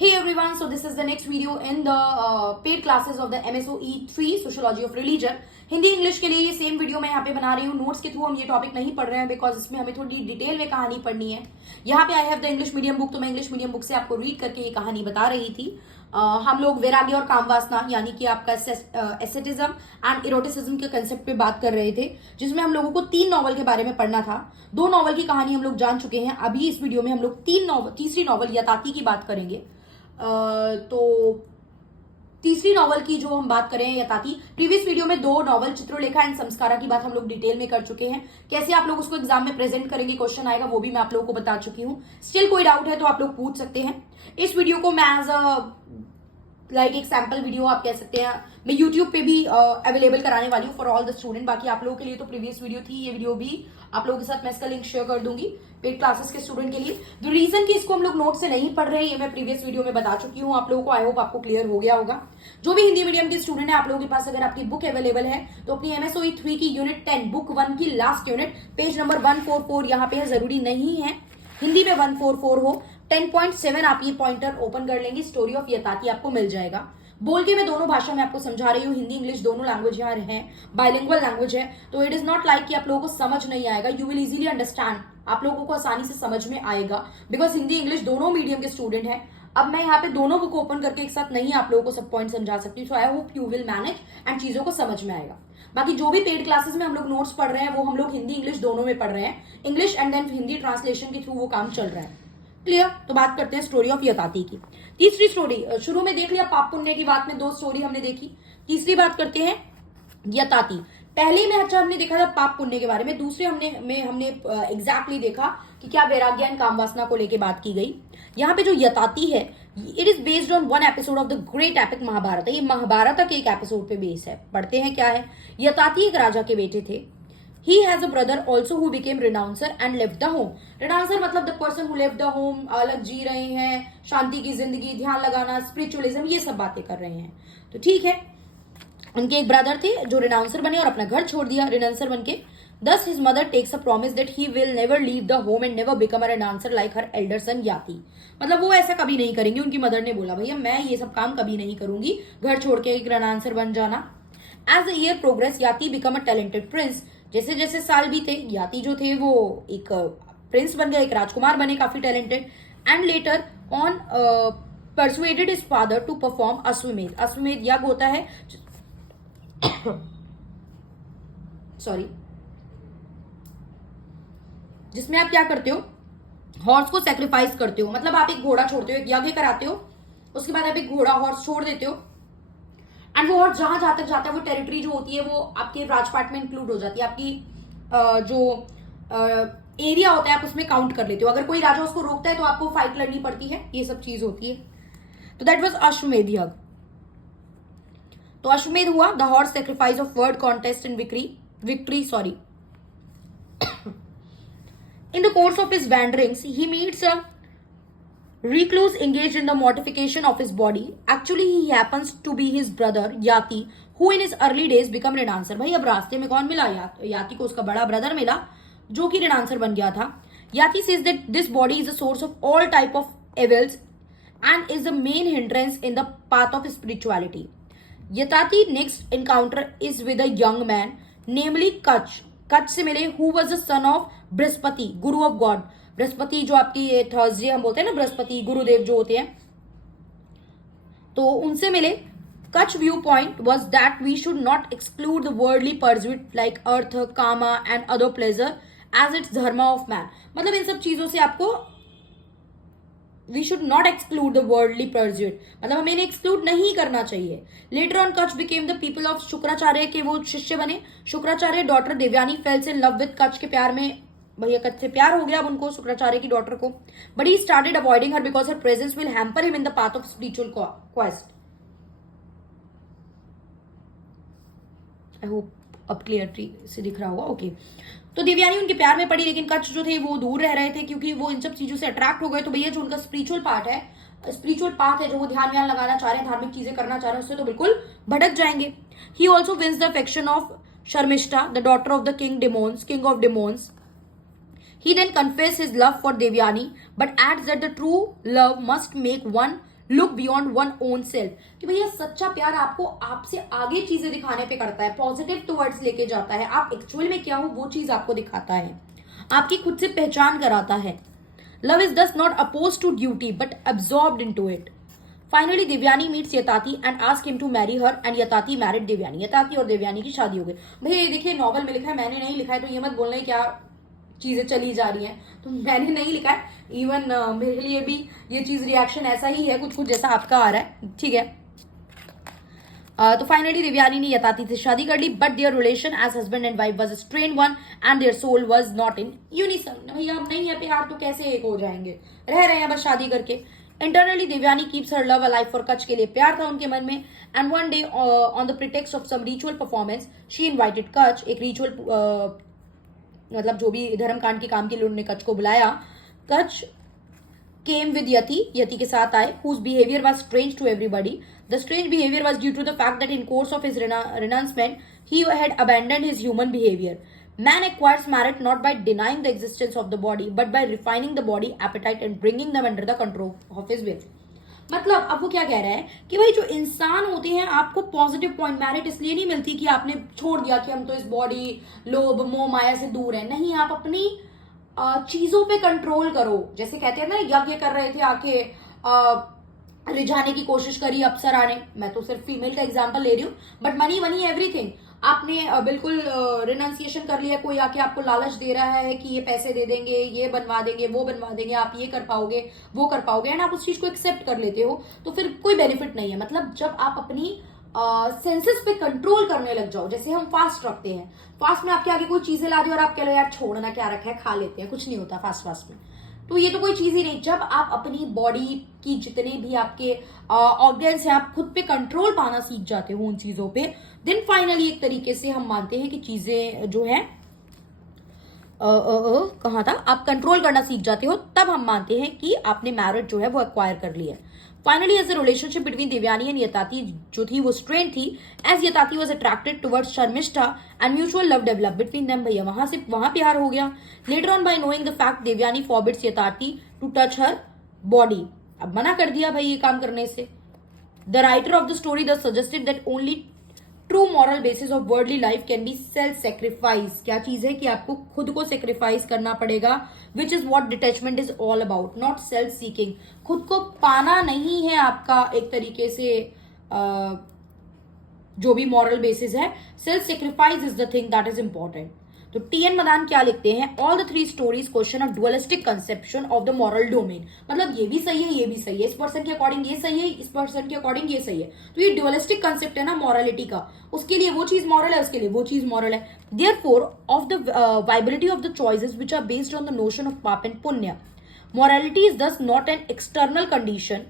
Hey everyone, so this is the next video in the paid classes of the MSOE 3 Sociology of Religion. Hindi English के लिए ये same video मैं यहाँ पे बना रही हूँ. नोट्स के थ्रू हम ये टॉपिक नहीं पढ़ रहे हैं बिकॉज इसमें हमें थोड़ी डिटेल में कहानी पढ़नी है. यहाँ पे I have the English medium book, तो मैं इंग्लिश मीडियम बुक से आपको रीड करके ये कहानी बता रही थी. हम लोग वैराग्य और कामवासना यानी कि आपका एस्थेटिज्म एंड इरोटिसिज्म के कंसेप्ट पे बात कर रहे थे, जिसमें हम लोगों को 3 नॉवल के बारे में पढ़ना था. 2 नॉवल की कहानी हम लोग जान चुके हैं. अभी इस वीडियो में हम लोग तीसरी नॉवल यताति की बात करेंगे. तो तीसरी नॉवल की जो हम बात करें यताति, प्रीवियस वीडियो में 2 नॉवल चित्रलेखा एंड संस्कारा की बात हम लोग डिटेल में कर चुके हैं. कैसे आप लोग उसको एग्जाम में प्रेजेंट करेंगे, क्वेश्चन आएगा, वो भी मैं आप लोगों को बता चुकी हूँ. स्टिल कोई डाउट है तो आप लोग पूछ सकते हैं. इस वीडियो को मैं एज लाइक एक सैम्पल वीडियो आप कह सकते हैं, मैं YouTube पे भी अवेलेबल कराने वाली हूँ फॉर ऑल द स्टूडेंट. बाकी आप लोगों के लिए तो प्रीवियस वीडियो थी, ये वीडियो भी आप लोगों के साथ मैं इसका लिंक शेयर कर दूंगी पेड क्लासेस के स्टूडेंट के लिए. द रीजन कि इसको हम लोग नोट से नहीं पढ़ रहे हैं ये मैं प्रीवियस वीडियो में बता चुकी हूँ आप लोगों को. आई होप आपको क्लियर हो गया होगा. जो भी हिंदी मीडियम के स्टूडेंट है, आप लोगों के पास अगर आपकी बुक अवेलेबल है तो अपनी MSOE 3 की यूनिट 10 बुक 1 की लास्ट यूनिट पेज नंबर 144 यहाँ पे है. जरूरी नहीं है हिंदी में 144 हो. 10.7 आप ये पॉइंटर ओपन कर लेंगे, स्टोरी ऑफ यताति आपको मिल जाएगा. बोल के मैं दोनों भाषा में आपको समझा रही हूँ. हिंदी इंग्लिश दोनों लैंग्वेज यहाँ है, बाइलिंगुअल लैंग्वेज है, तो इट इज नॉट लाइक कि आप लोगों को समझ नहीं आएगा. यू विल इजीली अंडरस्टैंड, आप लोगों को आसानी से समझ में आएगा बिकॉज हिंदी इंग्लिश दोनों मीडियम के स्टूडेंट हैं. अब मैं यहाँ पे दोनों बुक ओपन करके एक साथ नहीं आप लोगों को सब पॉइंट समझा सकती, so I hope you will manage and चीजों को समझ में आएगा. बाकी जो भी पेड क्लासेस में हम लोग नोट्स पढ़ रहे हैं वो हम लोग हिंदी इंग्लिश दोनों में पढ़ रहे हैं. English and then Hindi translation के थ्रू वो काम चल रहा है. क्लियर? तो बात करते हैं स्टोरी ऑफ यताति की. तीसरी स्टोरी, शुरू में देख लिया पाप पुण्य की बात में 2 स्टोरी हमने देखी. तीसरी बात करते हैं यताति. पहले में अच्छा हमने देखा था पाप पुण्य के बारे में, दूसरे हमने एग्जैक्टली देखा कि क्या वैराग्य एंड कामवासना को लेके बात की गई. यहाँ पे जो यताति है it is based on 1 episode of the great epic Mahabharata. ये महाभारत के एक एपिसोड पे बेस है. पढ़ते हैं क्या है. यताति एक राजा के बेटे थे. He has a brother also who became renouncer and left the home. Renouncer मतलब the person who left the home, अलग जी रहे हैं, शांति की जिंदगी, ध्यान लगाना, स्पिरिचुअलिज्म, ये सब बातें कर रहे हैं. तो ठीक है, उनके एक ब्रदर थे जो रिनाउंसर बने और अपना घर छोड़ दिया रिनाउंसर बन के. Thus his mother takes a promise that he will never leave the home and never become a renouncer like her elder son Yati. मतलब वो ऐसा कभी नहीं करेंगे. उनकी मदर ने बोला भैया मैं ये सब काम कभी नहीं करूंगी, घर छोड़ के एक रिनाउंसर बन जाना. As the year progressed, Yati become a talented prince. जैसे जैसे साल बीते याति जो थे वो एक प्रिंस बन गए, एक राजकुमार बने, काफी talented. And later on persuaded his father to perform Ashvamedha. Ashvamedha यज्ञ होता है सॉरी, जिसमें आप क्या करते हो, हॉर्स को सेक्रीफाइस करते हो. मतलब आप एक घोड़ा छोड़ते हो, एक यज्ञ कराते हो, उसके बाद आप एक घोड़ा हॉर्स छोड़ देते हो एंड वो और जहां जहां तक जाता है वो टेरिटरी जो होती है वो आपके राजपाट में इंक्लूड हो जाती है. आपकी जो एरिया होता है आप उसमें काउंट कर लेते हो. अगर कोई राजा उसको रोकता है तो आपको फाइट लड़नी पड़ती है. ये सब चीज होती है. तो दैट वाज अश्वमेध यज्ञ. तो अश्वमेध हुआ. The horse sacrifice of world conquest and victory sorry. In the course of his wanderings he meets a recluse engaged in the mortification of his body. Actually he happens to be his brother Yati, who in his early days become renouncер. भाई अब रास्ते में कौन मिला? याति को उसका बड़ा ब्रदर मिला जो कि renouncер बन गया था. Yati says that this body is the source of all type of evils and is the main hindrance in the path of spirituality. Yatati next encounter is with a young man namely Kach. Kach से मिले who was the son of Brihaspati, guru of God. Brihaspati जो आपकी Thursday हम बोलते हैं ना, बृहस्पति गुरुदेव जो होते हैं, तो उनसे मिले. Kacha viewpoint was that we should not exclude the worldly pursuit like artha, kama and other pleasure as its dharma of man. मतलब इन सब चीजों से आपको we should not exclude the worldly pursuit, मतलब हमें इन्हें एक्सक्लूड नहीं करना चाहिए. Later on Kacha became the pupil of Shukracharya के वो शिष्य बने. Shukracharya daughter Devayani falls in love with Kacha के प्यार में, भैया कच्चे प्यार हो गया अब उनको शुक्राचार्य की डॉटर को. But he started avoiding her because her presence will hamper him in the path of spiritual quest. I hope अब क्लियरली से दिख रहा होगा. ओके, तो देवयानी उनके प्यार में पड़ी लेकिन कच्छ जो थे वो दूर रह रहे थे क्योंकि वो इन सब चीजों से अट्रैक्ट हो गए. तो भैया जो उनका स्पिरिचुअल पाथ है जो वो ध्यान लगाना चाह रहे हैं, धार्मिक चीजें करना चाह रहे हैं, उससे तो बिल्कुल भटक जाएंगे. He also wins the affection of Sharmishtha, the daughter of the king of demons. He then confesses his love for Devyani, but adds that the true love must make one look beyond one own self, कि भैया सच्चा प्यार आपको आपसे आगे चीजें दिखाने पे करता है, पॉजिटिव टुवर्ड्स लेके जाता है, आप एक्चुअल में क्या हो वो चीज आपको दिखाता है, आपकी खुद से पहचान कराता है। Love is thus not opposed to duty but absorbed into it. Finally Devayani meets Yayati and ask him to marry her and Yayati married Devayani. Yayati और देवयानी की शादी हो गई। भैया ये देखिए नॉवल में लिखा है, मैंने नहीं लिखा है, तो ये मत बोलना है क्या चीजें चली जा रही हैं, तो मैंने नहीं लिखा है। इवन मेरे लिए भी ये चीज रिएक्शन ऐसा ही है, कुछ कुछ जैसा आपका आ रहा है, ठीक है। तो फाइनली देवयानी ने यताति से शादी कर ली, but their relation as husband and wife was strained one and their soul was not in unison. भैया अब नहीं है प्यार तो कैसे एक हो जाएंगे, रह रहे हैं बस शादी करके। Internally Devyani keeps her love alive for Kach, के लिए प्यार था उनके मन में। And one day on the pretext of some ritual performance she invited Kach, एक रिचुअल मतलब जो भी धर्मकांड के काम के लिए उन्होंने कच को बुलाया। कच came with Yati के साथ आए, whose behavior was strange to everybody. The strange behavior was due to the fact that in course of his renouncement, he had abandoned his human behavior. Man acquires merit not by denying the existence of the body, but by refining the body appetite and bringing them under the control of his will. मतलब अब वो क्या कह रहा है कि भाई जो इंसान होते हैं आपको पॉजिटिव पॉइंट मेरिट इसलिए नहीं मिलती कि आपने छोड़ दिया कि हम तो इस बॉडी लोभ मोह माया से दूर है, नहीं, आप अपनी चीजों पे कंट्रोल करो। जैसे कहते हैं ना, यज्ञ कर रहे थे आके रिझाने की कोशिश करी अप्सरा ने, मैं तो सिर्फ फीमेल का एग्जांपल ले रही हूँ, बट मनी वनी एवरीथिंग। आपने बिल्कुल रिनाउंसिएशन कर लिया, कोई आके आपको लालच दे रहा है कि ये पैसे दे देंगे, ये बनवा देंगे, वो बनवा देंगे, आप ये कर पाओगे, वो कर पाओगे, एंड आप उस चीज को एक्सेप्ट कर लेते हो, तो फिर कोई बेनिफिट नहीं है। मतलब जब आप अपनी सेंसेस पे कंट्रोल करने लग जाओ, जैसे हम फास्ट रखते हैं, फास्ट में आपके आगे कोई चीजें ला दी और आप कह लो यार छोड़ना क्या रखा है, खा लेते हैं, कुछ नहीं होता फास्ट में, तो ये तो कोई चीज ही नहीं। जब आप अपनी बॉडी की जितने भी आपके ऑर्गन्स हैं, आप खुद पे कंट्रोल पाना सीख जाते हो उन चीजों पे, देन फाइनली एक तरीके से हम मानते हैं कि चीजें जो है कहाँ था, आप कंट्रोल करना सीख जाते हो, तब हम मानते हैं कि आपने मैरिट जो है वो एक्वायर कर लिया है। Finally as the relationship between Devayani and Yayati जो थी वो स्ट्रेन थी, as Yayati was attracted towards Sharmishtha and mutual love develop between them. भैया वहां प्यार हो गया। Later on by knowing the fact Devayani forbids Yayati to touch her body, अब मना कर दिया भाई ये काम करने से। The writer of the story the suggested that only true moral basis of worldly life can be self sacrifice. क्या चीज है कि आपको खुद को सेक्रीफाइस करना पड़ेगा, which is what detachment is all about, not self seeking. खुद को पाना नहीं है आपका एक तरीके से जो भी मॉरल बेसिस है, self sacrifice is the thing that is important. तो टी.एन. मदान क्या लिखते हैं, all the three stories question a dualistic conception of the moral domain. मतलब ये भी सही है, ये भी सही है, इस पर्सन के अकॉर्डिंग ये सही है, इस पर्सन के अकॉर्डिंग ये सही है। तो ये डुअलिस्टिक कंसेप्ट है ना मॉरलिटी का, उसके लिए वो चीज मॉरल है, उसके लिए वो चीज मॉरल है। Therefore of the viability of the choices which are based on the notion of paap and punya, morality is thus not an external condition,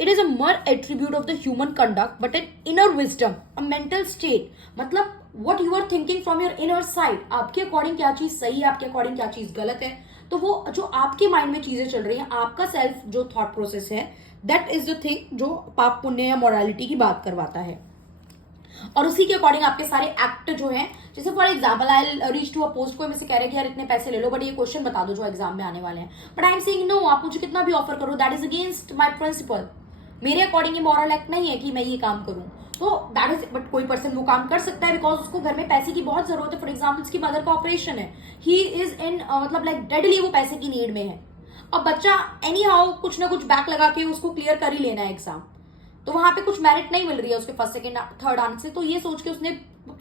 it is a mere attribute of the human conduct but an inner wisdom, a mental state। मतलब what you are thinking from your inner side, आपके according क्या चीज सही है, आपके according क्या चीज गलत है, तो वो जो आपके माइंड में चीजें चल रही हैं, आपका सेल्फ जो थॉट प्रोसेस है, दैट इज द थिंग जो पाप पुण्य या मोरालिटी की बात करवाता है। और उसी के अकॉर्डिंग आपके सारे एक्ट जो हैं, जैसे for example I reach to a post, कोई मुझसे कह रहे हैं कि यार इतने पैसे ले लो बट ये क्वेश्चन बता दो जो एग्जाम में आने वाले हैं, but I am saying no, आप मुझे कितना भी ऑफर करो, that is against my principle, मेरे अकॉर्डिंग ये मॉरल एक्ट नहीं है कि मैं ये काम करूं, तो दैट इज, बट कोई पर्सन वो काम कर सकता है बिकॉज उसको घर में पैसे की बहुत जरूरत है। फॉर एग्जाम्पल उसकी मदर का ऑपरेशन है, ही इज इन मतलब लाइक डेडली वो पैसे की नीड में है, और बच्चा एनी हाउ कुछ ना कुछ बैक लगा के उसको क्लियर कर ही लेना है एग्जाम, तो वहां पे कुछ मेरिट नहीं मिल रही है उसके फर्स्ट सेकंड थर्ड आने से, तो ये सोच के उसने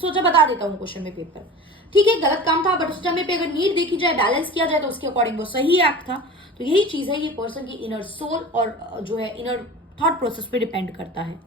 सोचा बता देता हूँ क्वेश्चन में पेपर, ठीक है गलत काम था, बट उस टाइम पे अगर नीड देखी जाए, बैलेंस किया जाए, तो उसके अकॉर्डिंग वो सही एक्ट था। तो यही चीज है, ये पर्सन की इनर सोल और जो है इनर थॉट प्रोसेस पे डिपेंड करता है।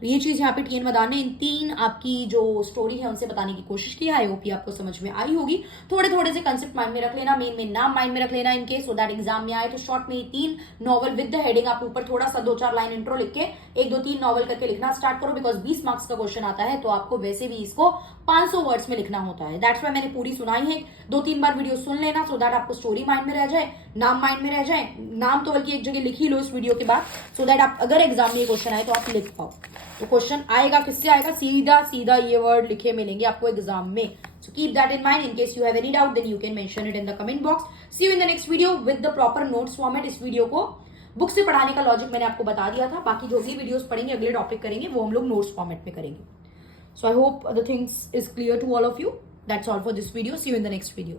तो ये चीज यहाँ पे टी.एन. मदान ने इन तीन आपकी जो स्टोरी है उनसे बताने की कोशिश की है। आई होप आपको समझ में आई होगी। थोड़े थोड़े से कंसेप्ट माइंड में रख लेना, मेन नाम माइंड में रख लेना इनके, सो दैट एग्जाम में आए तो शॉर्ट में ये तीन नॉवल विद द हेडिंग आप ऊपर थोड़ा सा 2-4 लाइन इंट्रो लिख के 1-2-3 नॉवल करके लिखना स्टार्ट करो, बिकॉज 20 मार्क्स का क्वेश्चन आता है, तो आपको वैसे भी इसको 500 वर्ड्स में लिखना होता है। दैट्स वाई मैंने पूरी सुनाई है, 2-3 बार वीडियो सुन लेना, सो दैट आपको स्टोरी माइंड में रह जाए, नाम माइंड में रह जाए, नाम तो बल्कि एक जगह लिख ही लो इस वीडियो के बाद, सो दैट आप अगर एग्जाम में ये क्वेश्चन आए तो आप लिख पाओ। तो क्वेश्चन आएगा किससे आएगा, सीधा सीधा ये वर्ड लिखे मिलेंगे आपको एग्जाम में। So keep that in mind. In case you have any doubt, then you can mention it in the comment box. See you in the next video with the proper notes format। इस video को book से पढ़ाने का logic मैंने आपको बता दिया था, बाकी जो अगली वीडियोस पढ़ेंगे, अगले टॉपिक करेंगे, वो हम लोग नोट्स फॉर्मेट में करेंगे. So I hope the things is clear to all of you. That's all for this video. See you in the next video.